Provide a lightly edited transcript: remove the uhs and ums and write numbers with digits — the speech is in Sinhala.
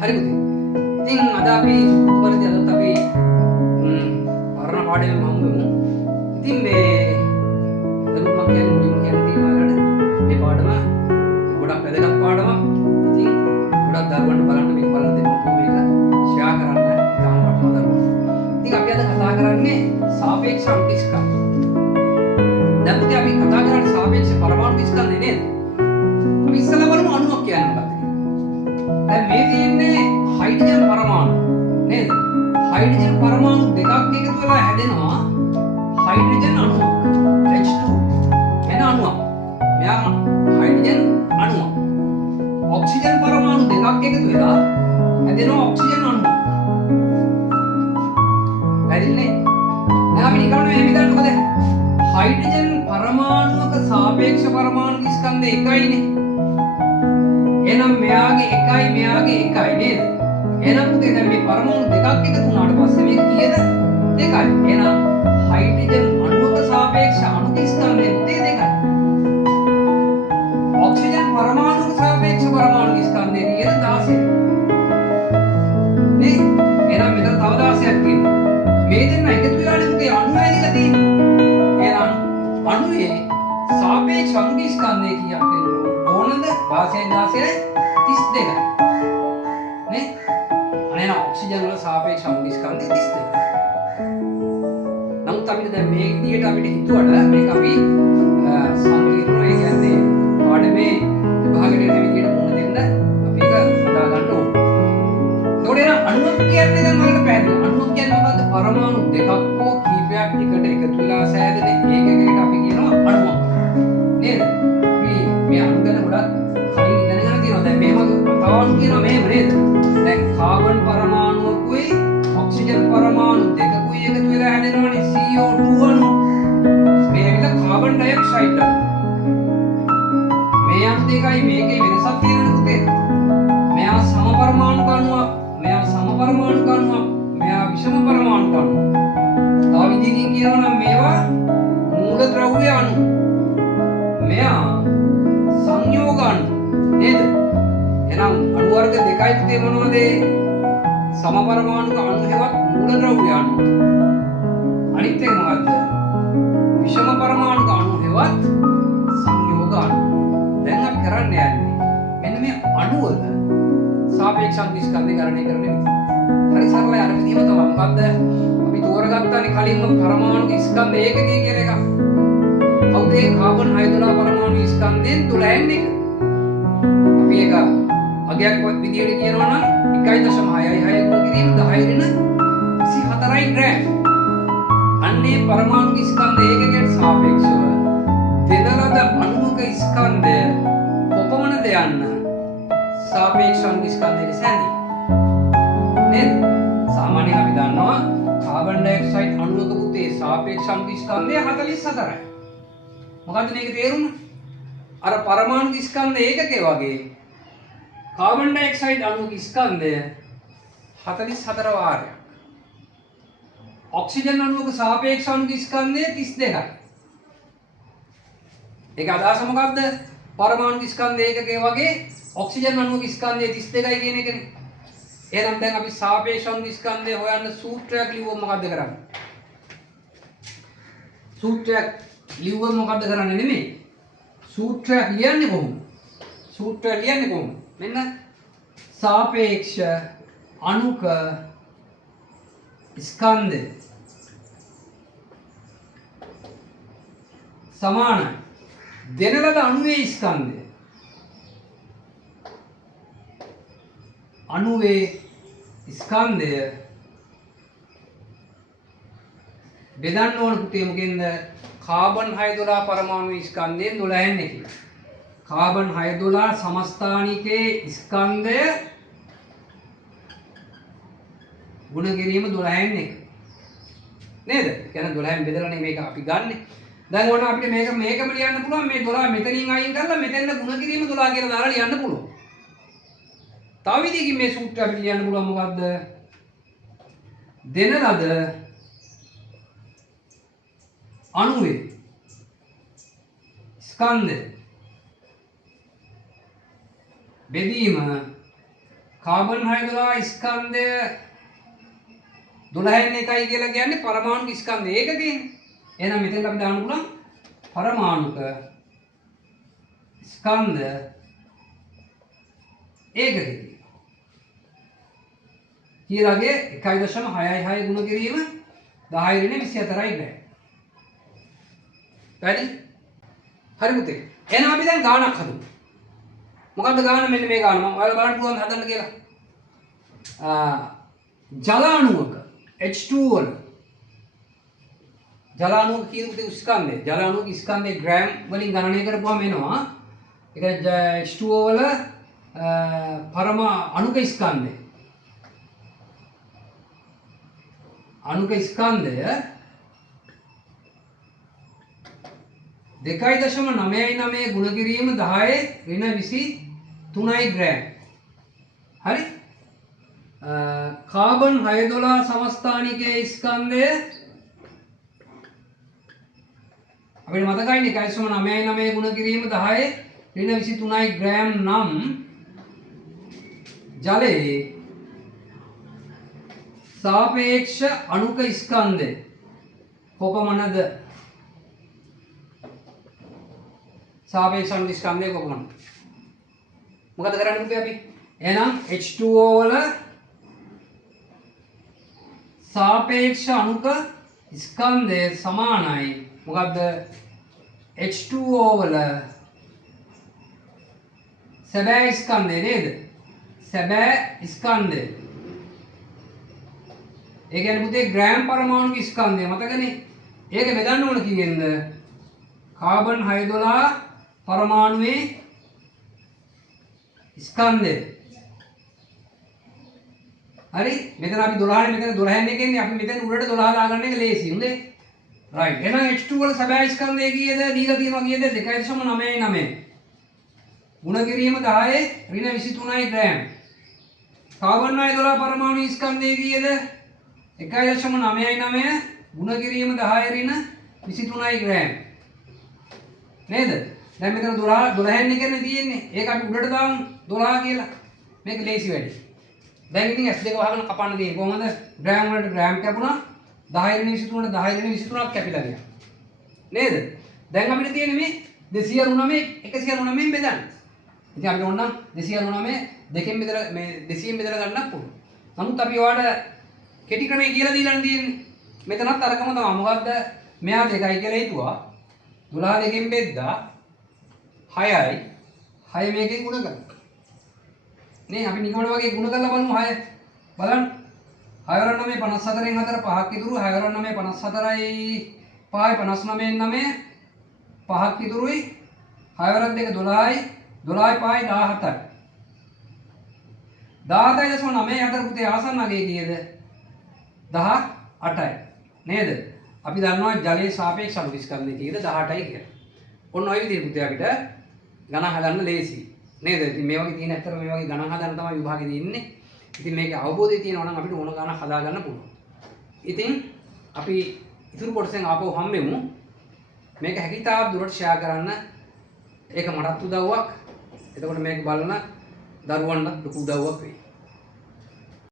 හරි පුතේ. ඉතින් අද අපි සුපුරුදු පරිදි අදත් අපි වර්ණ පාඩමෙන් හම්බ වෙමු. ඉතින් මේ දරුවෝ මම කියන්නේ මුලින්ම කියන්න තියෙනවා මේ පාඩම ගොඩක් වැදගත් පාඩමක්. ඉතින් ගොඩක් දරුවන්ට බලන්න මේක බලන්න දෙන්න මේක ෂෙයා කරන්න ඉතාම වටිනවා දරුවෝ. ඉතින් අපි අද කතා කරන්නේ සාපේක්ෂ අණු ස්කන්ධ. දැන් පුතේ අපි කතා කරන්නේ සාපේක්ෂ පරමාණු ස්කන්ධේ නේද? අපි ඉස්සෙල්ලා බලමු අණුවක් කියන්නේ මොකක්ද කියලා. දැන් මේ තියෙන්නේ හයිඩ්‍රජන් පරමාණු නේද? හයිඩ්‍රජන් පරමාණු දෙකක් එකතු වෙලා හැදෙනවා හයිඩ්‍රජන් අණුවක්. H2 එන අණුවක්. මෙයා හයිඩ්‍රජන් අණුවක්. ඔක්සිජන් පරමාණු දෙකක් එකතු වෙලා හැදෙනවා ඔක්සිජන් අණුවක්. හරිනේ? දැන් අපි නිකන් මේ විදිහට මොකද? හයිඩ්‍රජන් පරමාණුක සාපේක්ෂ පරමාණු ස්කන්ධය එකයිනේ. එහෙනම් මෙයාගේ එකයි මෙයාගේ එකයි නේද? එහෙනම් පුතේ දැන් මේ පරමාණු දෙකක් එකතු වුණාට පස්සේ මේක කීයද? දෙකයි. එහෙනම් හයිඩ්‍රජන් අණුවක සාපේක්ෂ අණු ස්කන්ධය පුතේ දෙකයි. ඔක්සිජන් පරමාණුක සාපේක්ෂ පරමාණු ස්කන්ධය කීයද? 16. නේ? එහෙනම් මෙතන තව 16ක් තියෙනවා. මේ දෙන්න එකතු වෙලානේ පුතේ අණු ඇදිලා තියෙන්නේ. එහෙනම් අණුවේ සාපේක්ෂ අණු ස්කන්ධය කීයක් වෙනවද? ඕනද 16න් 16යි 32යි නේ අනේ ඔක්සිජන් වල සාපේක්ෂ අණු ස්කන්ධය 32යි නමුත් අපිට දැන් මේ විදිහට අපිට හිතුවට මේක අපි සංකීර්ණව ඒ කියන්නේ පාඩමේ විභාගයට එන විදිහට මුණ දෙන්න අපි ඒක හදා ගන්න ඕනේ. ඒකට අණුවක් කියන්නේ දැන් ඔයාලට පැහැදිලි. අණුවක් කියන්නේ මොකද්ද? පරමාණු දෙකක් හෝ කීපයක් එකට එකතු වෙලා සෑදෙන ඒකකයකට අපි කියනවා අණුවක්. නේද? මේ අණු ගැන ගොඩක් කලින් ඉගෙනගෙන තියෙනවා. දැන් මේව තව අණු කියනවා මේව නේද? දැන් කාබන් පරමාණුවකුයි ඔක්සිජන් පරමාණු දෙකකුයි එකතු වෙලා හැදෙනවනේ CO2 අණු. මේ විදිහට කාබන් ඩයොක්සයිඩ් අණු. මේ අණු දෙකයි මේකේ වෙනසක් තියෙනවනේ පුතේ. මෙයා සම පරමාණු අණුවක්, මෙයා සම පරමාණු අණුවක්, මෙයා විෂම පරමාණු අණුවක්. තව විදිහකින් කියනවා නම් මේවා මූල ද්‍රව්‍ය අණු. මෙයා සංයෝග අණු නේද? එහෙනම් අණු වර්ග දෙකයි පුතේ මොනවද? සම පරමාණුක අණු හෙවත් මූල ද්‍රව්‍ය අණු. අනිත් එක මොකද්ද? විෂම පරමාණුක අණු හෙවත් සංයෝග අණු. දැන් අපි කරන්න යන්නේ මෙන්න මේ අණු වල සාපේක්ෂ අණු ස්කන්ධය ගණනය කරන විදිහ. හරි සරලයි අර විදිහම තමයි. මොකද්ද? අපි තෝරගත්තානේ කලින්ම පරමාණු ස්කන්ධ ඒකකය කියලා එකක්. කවුද ඒ කාබන් 6 පරමාණු ස්කන්ධයෙන් 12න් එක. අපි ඒක අගයක් විදියට කියනවා නම් 1.66 ගුණ කිරීම 10 ඍණ 24යි ග්‍රෑම්. අන්නේ පරමාණු ස්කන්ධ ඒකකයට සාපේක්ෂව දෙන ලද අණුක ස්කන්ධය කොපමණද යන්න සාපේක්ෂ අණු ස්කන්ධයේ සැදී. නේද? සාමාන්‍යයෙන් අපි දන්නවා කාබන් ඩයොක්සයිඩ් අණුවක පුතේ සාපේක්ෂ අණු ස්කන්ධය 44යි. මොකද්ද මේකේ තේරුම? අර පරමාණු ස්කන්ධ ඒකකේ වගේ කාබන් ඩයොක්සයිඩ් අණුක ස්කන්ධය 44 වාරයක්. ඔක්සිජන් අණුවක සාපේක්ෂ අණුක ස්කන්ධය 32යි. ඒක අදහස මොකද්ද? පරමාණු ස්කන්ධ ඒකකේ වගේ ඔක්සිජන් අණුවක ස්කන්ධය 32යි කියන එකනේ. එහෙනම් දැන් අපි සාපේක්ෂ අණු ස්කන්ධය හොයන්න සූත්‍රයක් ලියුවොත් මොකද්ද කරන්නේ? සූත්‍රයක් ලියුවොත් මොකද්ද කරන්නේ නෙමෙයි. සූත්‍රයක් ලියන්නේ කොහොමද? සූත්‍රය ලියන්නේ කොහොමද? මෙන්න සාපේක්ෂ අණුක ස්කන්ධය සමාන දෙන ලද අණුවේ ස්කන්ධය. අණුවේ ස්කන්ධය බෙදන්න ඕන පුතේ මොකෙන්ද? කාබන් 6 පරමාණු ස්කන්ධයෙන් 12න් එක. කාබන් 6 සමස්ථානිකේ ස්කන්ධය ගුණ කිරීම 12න් එක. නේද? කියන්නේ 12න් බෙදලානේ මේක අපි ගන්නෙ. දැන් ඕන අපිට මේකම ලියන්න පුළුවන්. මේ 12 මෙතනින් අයින් කරලා මෙතෙන්ද ගුණ කිරීම 12 කියලා දාලා ලියන්න පුළුවන්. තව විදිහකින් මේ සූත්‍රය අපිට ලියන්න පුළුවන් මොකද්ද? දෙන ලද අණුවේ ස්කන්ධය බෙදීම කාබන් 612 ස්කන්ධය 12න් එකයි කියලා කියන්නේ පරමාණු ස්කන්ධය ඒකකනේ. එහෙනම් මෙතෙන් අපි දාන්න පුළුවන් පරමාණුක ස්කන්ධ ඒකකේ. ඊළඟේ 1.66 ගුණ කිරීම 10 ඍණ 24යි ග්‍රෑම්. වැඩි? හරි පුතේ. එහෙනම් අපි දැන් ගාණක් හදමු. මොකද්ද ගාණ? මෙන්න මේ ගාණ. මම ඔයාලා බලන්න පුළුවන් හදන්න කියලා. ජල අණුවක H2 වල ජල අණුවක කියන ස්කන්ධය. ජල අණුවක ස්කන්ධේ ග්‍රෑම් වලින් ගණනය කරපුවාම එනවා. ඒක H2O වල අණුක ස්කන්ධය. අණුක ස්කන්ධය 2.99 ගුණ කිරීම 10 ඍණ 23යි ග්‍රෑම්. හරි? කාබන් 612 සමස්ථානිකයේ ස්කන්ධය අපිට මතකයිනේ 1.99 ගුණ කිරීම 10 ඍණ 23යි ග්‍රෑම් නම් ජලයේ සාපේක්ෂ අණුක ස්කන්ධය කොපමණද? සාපේක්ෂ අණුක ස්කන්ධය කොපමණද? මොකද කරන්නේ පුතේ අපි? එහෙනම් H2O වල සාපේක්ෂ අණුක ස්කන්ධය සමානයි මොකද්ද? H2O වල සැබෑ ස්කන්ධය නේද? සැබෑ ස්කන්ධය. ඒ කියන්නේ පුතේ ග්‍රෑම් පරමාණුක ස්කන්ධය මතකනේ. ඒක බෙදන්න ඕන කීයෙන්ද? කාබන් 612 පරමාණුවේ ස්කන්ධය. හරි? මෙතන අපි 12 මෙතන 12 එකෙන්නේ අපි මෙතන උඩට 12 දාගන්න එක ලේසි. හොඳේ. රයිට්. එහෙනම් H2 වල සැබෑ ස්කන්ධය කීයද? දීලා තියෙනවා කීයද? 2.99. ගුණ කිරීම 10 ඍණ 23යි ග්‍රෑම්. කාබන් 612 පරමාණු ස්කන්ධය කීයද? 1.99 ගුණ කිරීම 10 ඍණ 23යි ග්‍රෑම්. නේද? දැන් මෙතන 12න් එකනේ තියෙන්නේ. ඒක අපි උඩට දාමු 12 කියලා. මේක ලේසි වැඩි. දැන් ඉතින් S2 වහගෙන කපන්න තියෙන්නේ කොහොමද? ග්‍රෑම් වලට ග්‍රෑම් කැපුණා 10 ඍණ 23ට 10 ඍණ 23ක් කැපිලා ගියා. නේද? දැන් අපිට තියෙන්නේ මේ 299 199න් බෙදන්න. ඉතින් අපිට ඕන නම් 299 දෙකෙන් බෙදලා මේ 200න් බෙදලා ගන්නත් පුළුවන්. නමුත් අපි ඔයාලට කෙටි ක්‍රමය කියලා දීලානේ තියෙන්නේ. මෙතනත් අරකම තමයි. මොකද්ද? මෙයා 2යි කියලා හිතුවා. 12 දෙකෙන් බෙද්දා 6යි. 6 මේකෙන් ගුණ කරනවා. නේ අපි නිකමඩ වගේ ගුණ කරලා බලමු 6. බලන්න. 6 වරන් 9 54න් 4 5ක් ඉතුරු 6 වරන් 9 54යි 5යි 59න් 9 5ක් ඉතුරුයි 6 වරන් 2 12යි 12යි 5යි 17යි 17.9 4 පුතේ ආසන්න අගේ කීයද 18යි නේද අපි දන්නවා ජලයේ සාපේක්ෂ අණු ස්කන්ධය කීයද 18යි කියලා. ඔන්න ඔය විදිහට පුතේ අපිට ගණන් හදන්න ලේසි නේද? ඉතින් මේ වගේ තියෙන ඇත්තට මේ වගේ ගණන් හදන්න තමයි විභාගෙදී ඉන්නේ. ඉතින් මේකේ අවබෝධය තියෙනවා නම් අපිට ඕන ගණන් හදා ගන්න පුළුවන්. ඉතින් අපි ඉතුරු කොටසෙන් ආපහු හම්බෙමු. මේක හැකියතාක් දුරට ෂෙයා කරන්න. ඒක මටත් උදව්වක්. එතකොට මේක බලන දරුවන්ට ලොකු උදව්වක් වෙයි.